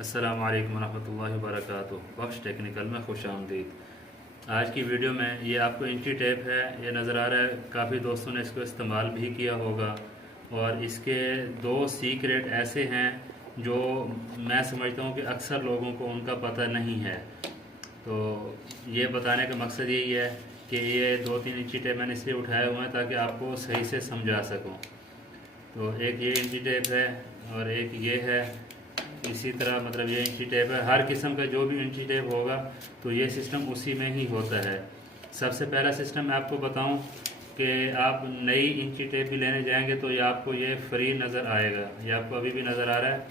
अस्सलामु अलैकुम वरहमतुल्लाहि वबरकातुहू। बख्श टेक्निकल में खुश आमदीद। आज की वीडियो में ये आपको इंची टेप है, ये नज़र आ रहा है। काफ़ी दोस्तों ने इसको इस्तेमाल भी किया होगा और इसके दो सीक्रेट ऐसे हैं जो मैं समझता हूँ कि अक्सर लोगों को उनका पता नहीं है। तो ये बताने का मकसद यही है कि ये 2-3 इंची टेप मैंने इसलिए उठाए हुए हैं ताकि आपको सही से समझा सकूँ। तो एक ये इंची टेप है और एक ये है। इसी तरह मतलब ये इंची टेप है। हर किस्म का जो भी इंची टेप होगा तो ये सिस्टम उसी में ही होता है। सबसे पहला सिस्टम मैं आपको बताऊं कि आप नई इंची टेप भी लेने जाएंगे तो ये आपको ये फ्री नज़र आएगा। ये आपको अभी भी नज़र आ रहा है,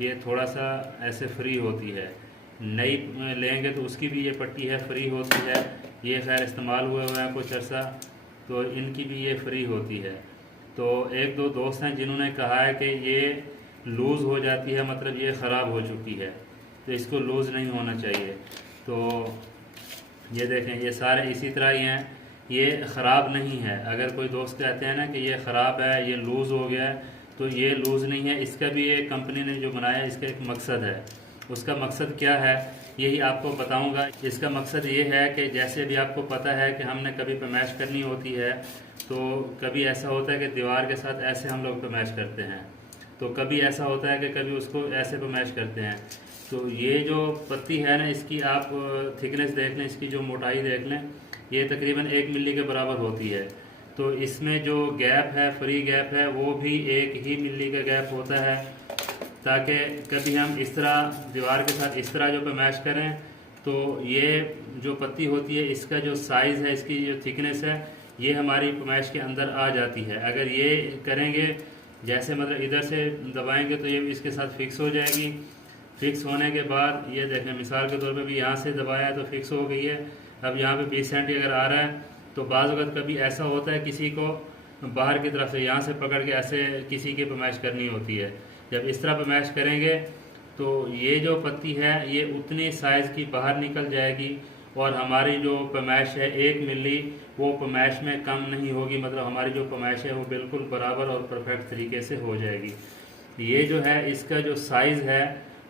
ये थोड़ा सा ऐसे फ्री होती है। नई लेंगे तो उसकी भी ये पट्टी है, फ्री होती है। ये खैर इस्तेमाल हुए हुए हैं कुछ अर्सा, तो इनकी भी ये फ्री होती है। तो एक दो दोस्त हैं जिन्होंने कहा है कि ये लूज़ हो जाती है, मतलब ये ख़राब हो चुकी है, तो इसको लूज़ नहीं होना चाहिए। तो ये देखें, ये सारे इसी तरह ही हैं, ये ख़राब नहीं है। अगर कोई दोस्त कहते हैं ना कि ये ख़राब है, ये लूज़ हो गया है, तो ये लूज़ नहीं है। इसका भी ये कंपनी ने जो बनाया इसका एक मकसद है। उसका मकसद क्या है यही आपको बताऊंगा। इसका मकसद ये है कि जैसे भी आपको पता है कि हमने कभी पैमाइश करनी होती है, तो कभी ऐसा होता है कि दीवार के साथ ऐसे हम लोग पैमाइश करते हैं, तो कभी ऐसा होता है कि कभी उसको ऐसे पैमाइश करते हैं। तो ये जो पत्ती है ना, इसकी आप थिकनेस देख लें, इसकी जो मोटाई देख लें, ये तकरीबन 1 मिली के बराबर होती है। तो इसमें जो गैप है, फ्री गैप है, वो भी 1 ही मिली का गैप होता है, ताकि कभी हम इस तरह दीवार के साथ इस तरह जो पैमाइश करें तो ये जो पत्ती होती है इसका जो साइज़ है, इसकी जो थिकनेस है, ये हमारी पैमाइश के अंदर आ जाती है। अगर ये करेंगे जैसे मतलब इधर से दबाएंगे तो ये इसके साथ फिक्स हो जाएगी। फिक्स होने के बाद ये देखें, मिसाल के तौर पे भी यहाँ से दबाया तो फिक्स हो गई है। अब यहाँ पे 20 सेंटी अगर आ रहा है तो बाज़ वक़्त कभी ऐसा होता है किसी को बाहर की तरफ से यहाँ से पकड़ के ऐसे किसी की पैमाइश करनी होती है। जब इस तरह पैमाइश करेंगे तो ये जो पत्ती है ये उतनी साइज़ की बाहर निकल जाएगी और हमारी जो पैमाइश है 1 मिली वो पैमाइश में कम नहीं होगी। मतलब हमारी जो पैमाइश है वो बिल्कुल बराबर और परफेक्ट तरीके से हो जाएगी। ये जो है इसका जो साइज़ है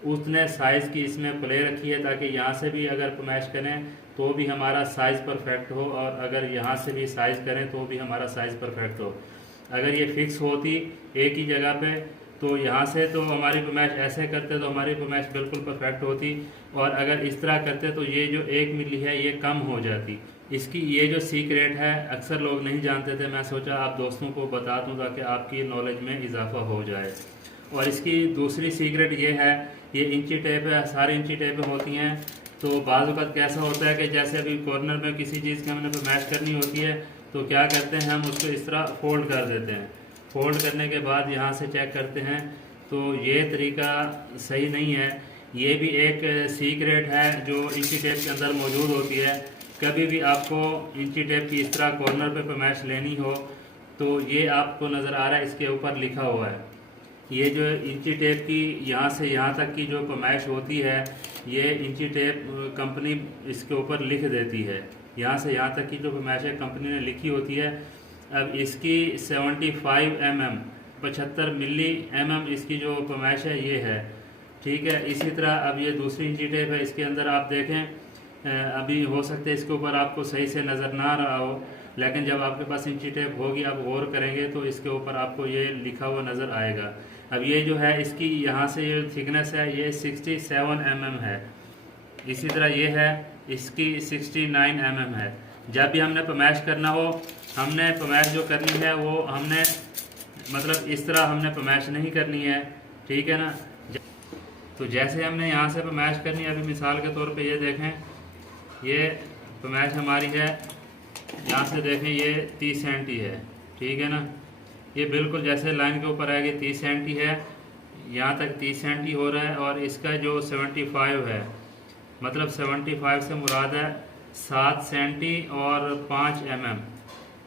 उतने साइज़ की इसमें प्ले रखी है, ताकि यहाँ से भी अगर पैमाइश करें तो भी हमारा साइज़ परफेक्ट हो और अगर यहाँ से भी साइज़ करें तो भी हमारा साइज़ परफेक्ट हो। अगर ये फिक्स होती एक ही जगह पे तो यहाँ से तो हमारी पैमाइश ऐसे करते तो हमारी पैमाइश बिल्कुल परफेक्ट होती, और अगर इस तरह करते तो ये जो 1 मिली है ये कम हो जाती। इसकी ये जो सीक्रेट है अक्सर लोग नहीं जानते थे, मैं सोचा आप दोस्तों को बता दूँ ताकि आपकी नॉलेज में इजाफा हो जाए। और इसकी दूसरी सीक्रेट ये है, ये इंची टेप है, सारी इंची टेपें होती हैं। तो बाज़ वक़्त कैसा होता है कि जैसे अभी कॉर्नर में किसी चीज़ की हमने पैमाइश करनी होती है तो क्या करते हैं, हम उसको इस तरह फोल्ड कर देते हैं। फोल्ड करने के बाद यहाँ से चेक करते हैं, तो ये तरीका सही नहीं है। ये भी एक सीक्रेट है जो इंची टेप के अंदर मौजूद होती है। कभी भी आपको इंची टेप की इस तरह कॉर्नर पे पैमाइश लेनी हो तो ये आपको नज़र आ रहा है, इसके ऊपर लिखा हुआ है। ये जो इंची टेप की यहाँ से यहाँ तक की जो पैमाइश होती है ये इंची टेप कंपनी इसके ऊपर लिख देती है। यहाँ से यहाँ तक की जो पैमाइश है कंपनी ने लिखी होती है। अब इसकी 75 mm 75 मिली mm इसकी जो पैमाइश है ये है, ठीक है। इसी तरह अब ये दूसरी इंची टेप है, इसके अंदर आप देखें अभी हो सकता है इसके ऊपर आपको सही से नज़र ना आ रहा हो, लेकिन जब आपके पास इंची टेप होगी आप गौर करेंगे तो इसके ऊपर आपको ये लिखा हुआ नज़र आएगा। अब ये जो है इसकी यहाँ से ये थिकनेस है ये 67 mm है। इसी तरह ये है, इसकी 69 mm है। जब भी हमने पैमाइश करना हो, हमने पैमाइश जो करनी है वो हमने मतलब इस तरह हमने पैमाइश नहीं करनी है, ठीक है ना। तो जैसे हमने यहाँ से पैमाइश करनी है, अभी मिसाल के तौर पे ये देखें, ये पैमाइश हमारी है, यहाँ से देखें ये 30 सेंटी है, ठीक है ना। ये बिल्कुल जैसे लाइन के ऊपर आएगी 30 सेंटी है, यहाँ तक 30 सेंटी हो रहा है। और इसका जो 75 है, मतलब 75 से मुराद है 7 सेंटी और 5 mm।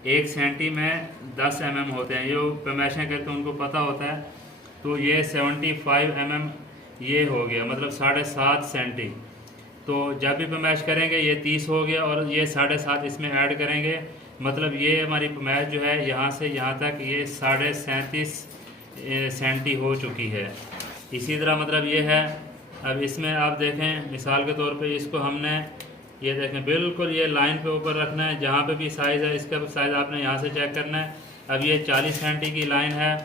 1 सेंटी में 10 mm होते हैं, जो पैमाइशें करते हैं उनको पता होता है। तो ये 75 mm ये हो गया, मतलब 7.5 सेंटी। तो जब भी पैमाइश करेंगे ये 30 हो गया और ये 7.5 इसमें ऐड करेंगे, मतलब ये हमारी पैमाइश जो है यहाँ से यहाँ तक ये 37.5 सेंटी हो चुकी है। इसी तरह मतलब ये है अब इसमें आप देखें मिसाल के तौर पे इसको हमने ये देखें बिल्कुल ये लाइन पे ऊपर रखना है, जहाँ पे भी साइज़ है इसका साइज़ आपने यहाँ से चेक करना है। अब ये 40 सेंटी की लाइन है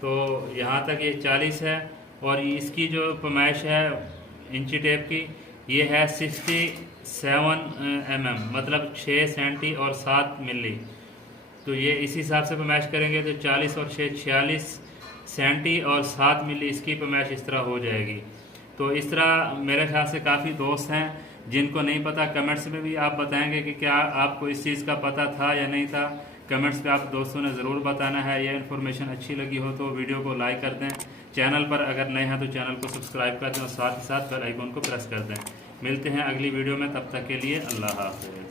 तो यहाँ तक ये 40 है, और इसकी जो पैमाइश है इंची टेप की ये है 67 mm, मतलब 6 सेंटी और 7 मिली। तो ये इसी हिसाब से पैमाइश करेंगे तो 40 और 6 46 सेंटी और 7 मिली इसकी पैमाइश इस तरह हो जाएगी। तो इस तरह मेरे ख्याल से काफ़ी दोस्त हैं जिनको नहीं पता, कमेंट्स में भी आप बताएंगे कि क्या आपको इस चीज़ का पता था या नहीं था। कमेंट्स पे आप दोस्तों ने ज़रूर बताना है। यह इन्फॉर्मेशन अच्छी लगी हो तो वीडियो को लाइक कर दें, चैनल पर अगर नए हैं तो चैनल को सब्सक्राइब कर दें और साथ ही साथ बेल आइकन को प्रेस कर दें। मिलते हैं अगली वीडियो में, तब तक के लिए अल्लाह हाफ़िज़।